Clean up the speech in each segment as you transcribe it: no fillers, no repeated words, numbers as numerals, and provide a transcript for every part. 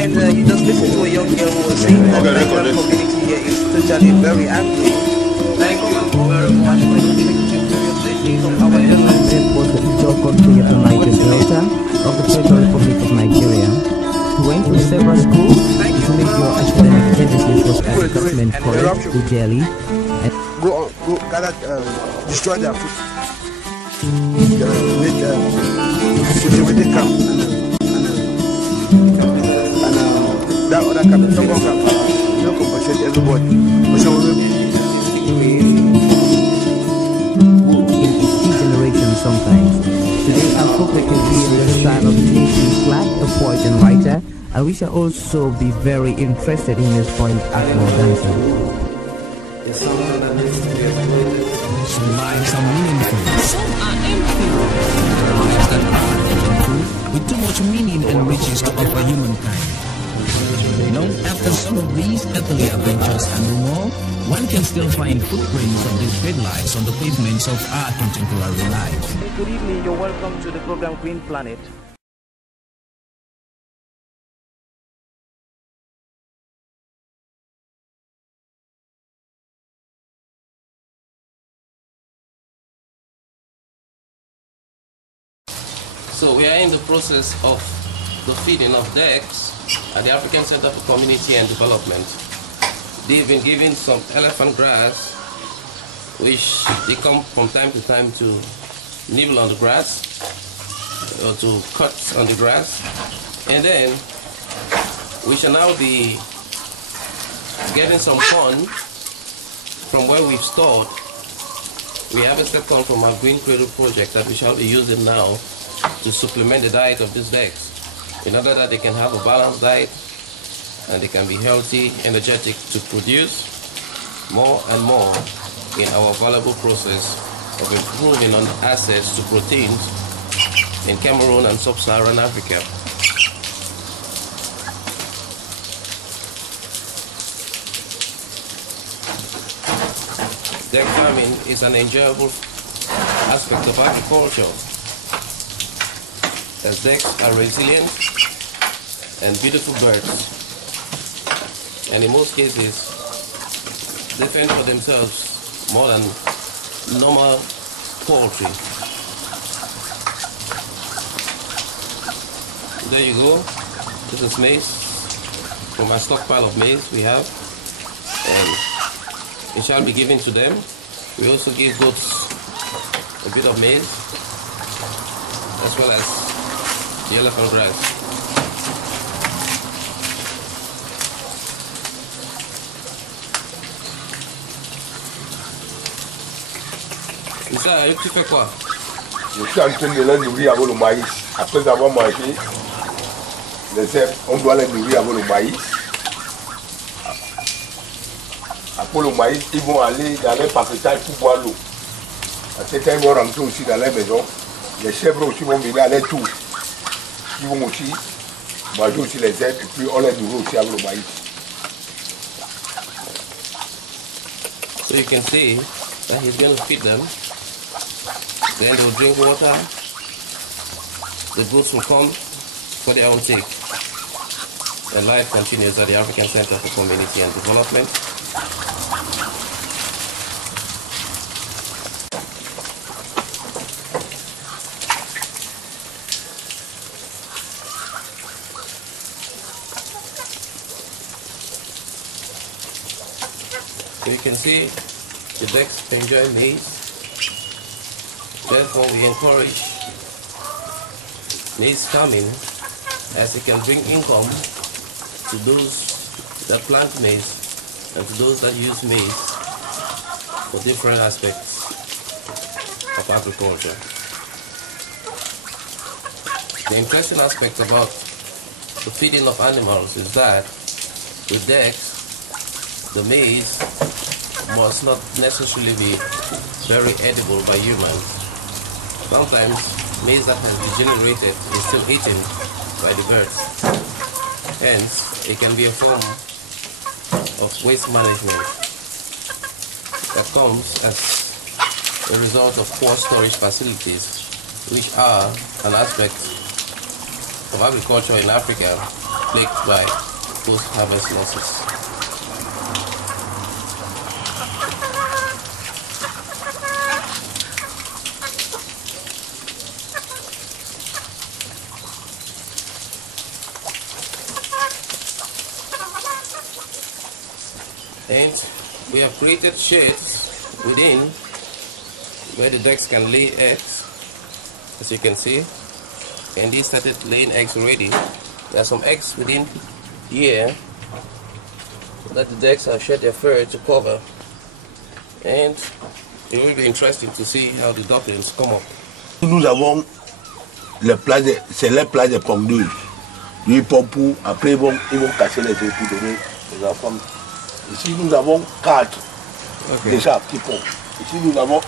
and you just listen to a young girl who was saying that the Nigerian community here is totally very angry. Thank you very much for your from our journalist. It was the Ijo country of the Niger Delta of the Federal Republic of Nigeria. He went to several schools. His major academic genesis was at Government College, in Delhi. And go gather, destroy their food. Make situated camp and that other camp, no compensate everybody. Sometimes. Today our focus will be on the style of J.P. Clark, a poet and writer, and we shall also be very interested in his point at more dancing. Some lives are meaningful, some are empty. There are lives that are meaningful, with too much meaning and riches to offer humankind. After some of these earthly adventures and more, one can still find footprints of these great lives on the pavements of our contemporary life. Good evening, you're welcome to the program Green Planet. So we are in the process of the feeding of ducks at the African Center for Community and Development. They've been given some elephant grass, which they come from time to time to nibble on the grass or to cut on the grass. And then we shall now be getting some corn from where we've stored. We have a set corn from our Green Cradle project that we shall be using now to supplement the diet of these ducks, in order that they can have a balanced diet and they can be healthy, energetic to produce more and more in our valuable process of improving on access to proteins in Cameroon and sub-Saharan Africa. Duck farming is an enjoyable aspect of agriculture, as ducks are resilient and beautiful birds, and in most cases they fend for themselves more than normal poultry. There you go. This is maize from our stockpile of maize we have, and it shall be given to them. We also give goats a bit of maize as well as the elephant grass. Ça, tu fais quoi? Je suis en train de les nourrir avec le maïs. Après avoir mangé les herbes, on doit les nourrir avec le maïs. Après le maïs, ils vont aller dans les paquetages pour boire l'eau. Parce que quand ils vont rentrer aussi dans les maisons, les chèvres aussi vont venir à leur tour. Ils vont aussi manger aussi les herbes et puis on les nourrit aussi avec le maïs. So you can see that he's going to feed them. Then they'll drink water. The goats will come for their own sake. And life continues at the African Center for Community and Development. So you can see the ducks enjoy maize. Therefore, we encourage maize farming, as it can bring income to those that plant maize and to those that use maize for different aspects of agriculture. The interesting aspect about the feeding of animals is that with ducks, the maize must not necessarily be very edible by humans. Sometimes maize that has been generated is still eaten by the birds. Hence, it can be a form of waste management that comes as a result of poor storage facilities, which are an aspect of agriculture in Africa plagued by post-harvest losses. And we have created sheds within where the ducks can lay eggs, as you can see. And these started laying eggs already. There are some eggs within here that the ducks have shed their fur to cover. And it will be interesting to see how the ducklings come up. Nous avons le plat de, c'est le plat de pondeuses. Ils pompent, après ils vont casser les œufs pour donner aux enfants. Ici nous avons 4 déjà qui pompent. Ici nous avons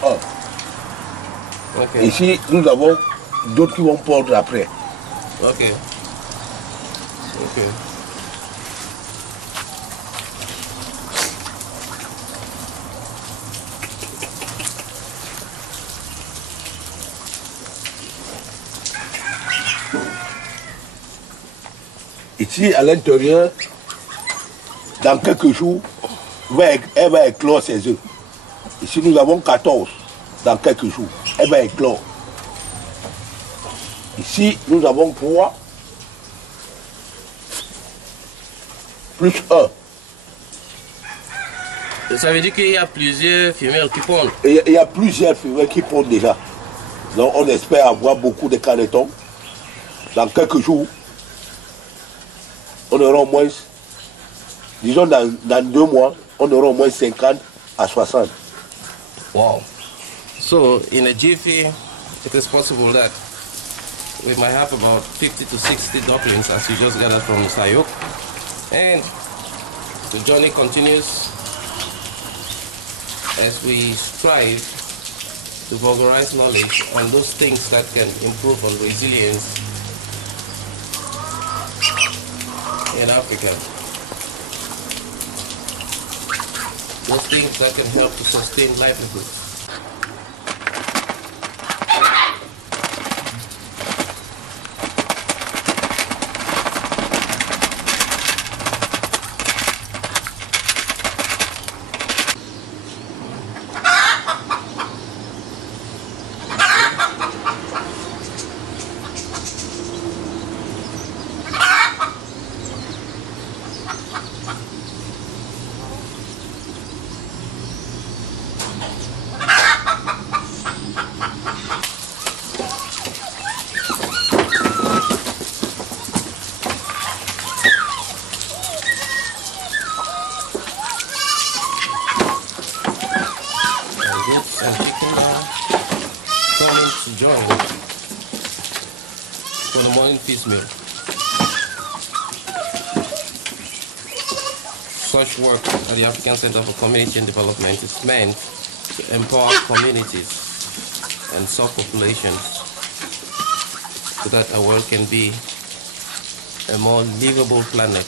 1. Ici nous avons d'autres qui vont pondre après. Ok. Ici à l'intérieur, dans quelques jours, elle va éclore ses œufs. Ici nous avons 14 dans quelques jours. Elle va éclore. Ici nous avons 3 plus 1. Ça veut dire qu'il y a plusieurs femelles qui pondent. Il y a plusieurs femelles qui pondent déjà. Donc on espère avoir beaucoup de canetons. Dans quelques jours, on aura au moins, disons dans 2 mois, on aura au moins 50 à 60. Wow. So in a jiffy, it is possible that we might have about 50 to 60 ducklings as you just gathered from Mr. Ayok. And the journey continues as we strive to vulgarize knowledge on those things that can improve on resilience in Africa. Those things that can help to sustain livelihoods. And chicken are coming to join for the morning feast meal. Such work at the African Center for Community and Development is meant to empower communities and sub-populations so that our world can be a more livable planet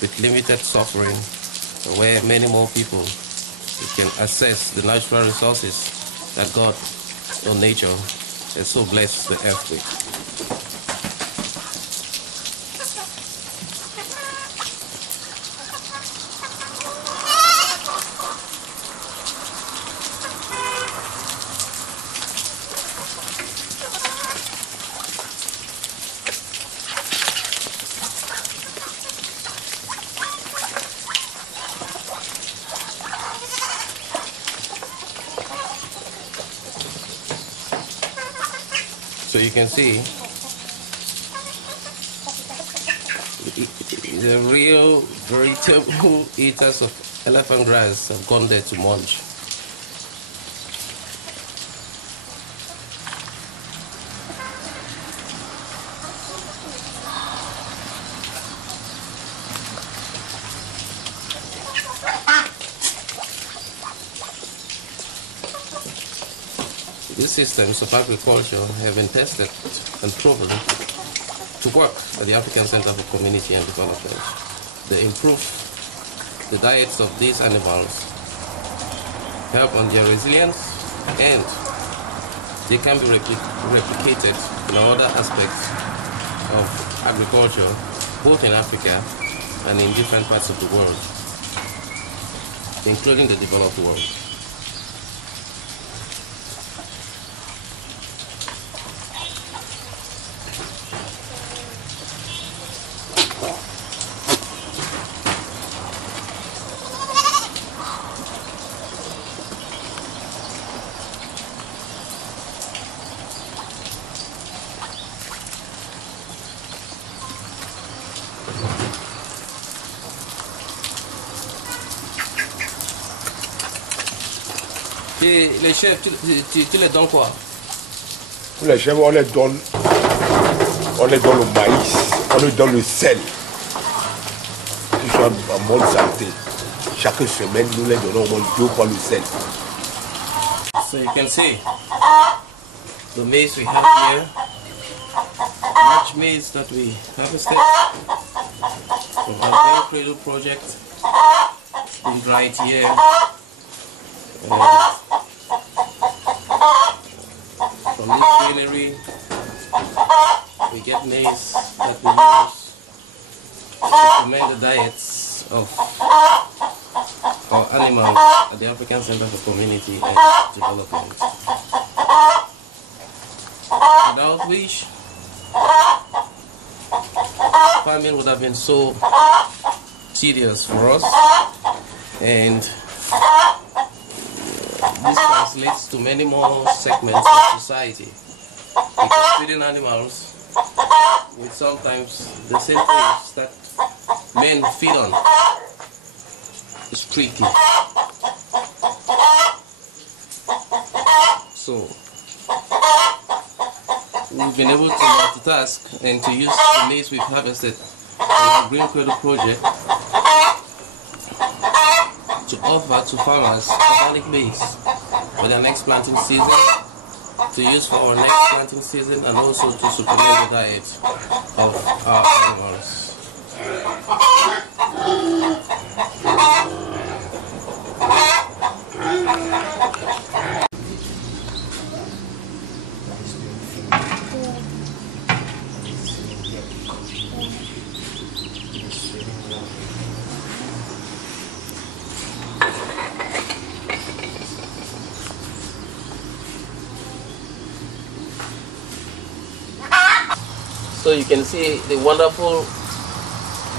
with limited suffering, where many more people can access the natural resources that God or nature has so blessed the earth with. So you can see the real veritable eaters of elephant grass have gone there to munch. These systems of agriculture have been tested and proven to work at the African Center for Community and Development. They improve the diets of these animals, help on their resilience, and they can be replicated in other aspects of agriculture, both in Africa and in different parts of the world, including the developed world. Et les chefs, tu les donnes quoi? Les chefs, on les donne le maïs, on les donne le sel. Ils sont en bonne santé. Chaque semaine, nous les donnons au moins 2 fois le sel. So you can see the maize we have here, much maize that we harvested from our cradle project. It's been dried here. From this greenery, we get maize that we use to supplement the diets of our animals at the African Center for Community and Development. Without which, farming would have been so tedious for us, and this translates to many more segments of society, because feeding animals with sometimes the same things that men feed on is tricky. So we've been able to multitask and to use the maize we've harvested in our Green Cradle project to offer to farmers organic maize for their next planting season, to use for our next planting season, and also to supplement the diet of our animals. So you can see the wonderful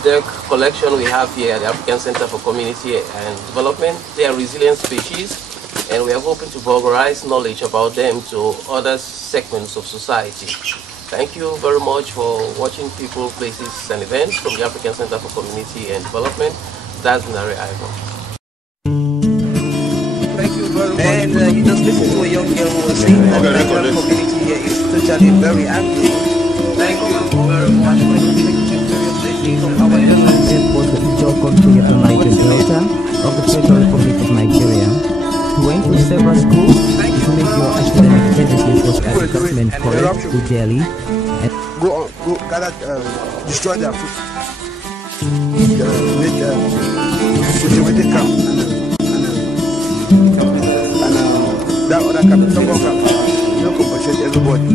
duck collection we have here at the African Center for Community and Development. They are resilient species, and we are hoping to vulgarize knowledge about them to other segments of society. Thank you very much for watching People, Places and Events from the African Center for Community and Development. That's Arrey Ivo. Thank you very much. And you just listen to a young girl who was saying that the community here is totally very angry. Thank you very much for It was the Ijo country of the Niger Delta of the Federal Republic of Nigeria. He went to several schools to make your academic tendencies was as government college to Delhi and Go gather, destroy their food. Make situated camp and that other camp, Tongo camp, you compensate everybody.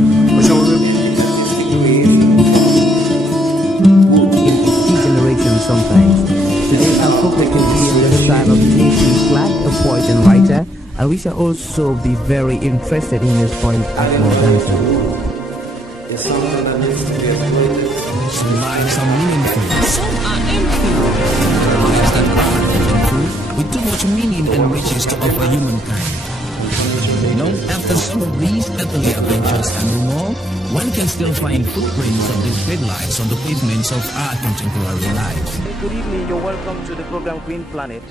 sometimes. Today I'm focusing on the side of J.C. Clark, a poet and writer, and we shall also be very interested in his point Akmo dancing. Some lives are meaningful, some are empty. There are lives that are meaningful, with too much meaning and riches to offer humankind. After some of these earthly adventures and more, one can still find footprints of these great lives on the pavements of our contemporary life. Good evening, you're welcome to the program Green Planet.